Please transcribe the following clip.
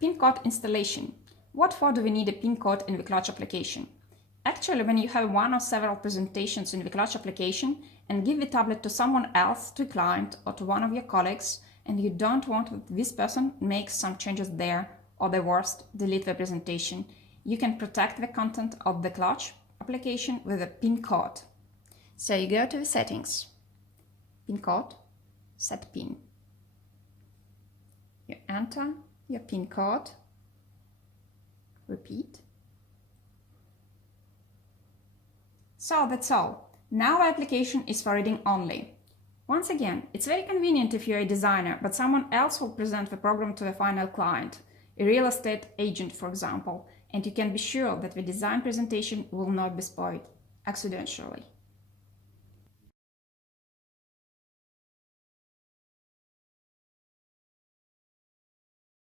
Pin code installation. What for do we need a pin code in the Kluch application? Actually, when you have one or several presentations in the Kluch application and give the tablet to someone else, to a client or to one of your colleagues, and you don't want that this person makes some changes there, or the worst, delete the presentation, you can protect the content of the Kluch application with a pin code. So you go to the settings, pin code, set pin. You enter your pin code, repeat. So that's all. Now the application is for reading only. Once again, it's very convenient if you're a designer, but someone else will present the program to the final client, a real estate agent, for example, and you can be sure that the design presentation will not be spoiled accidentally.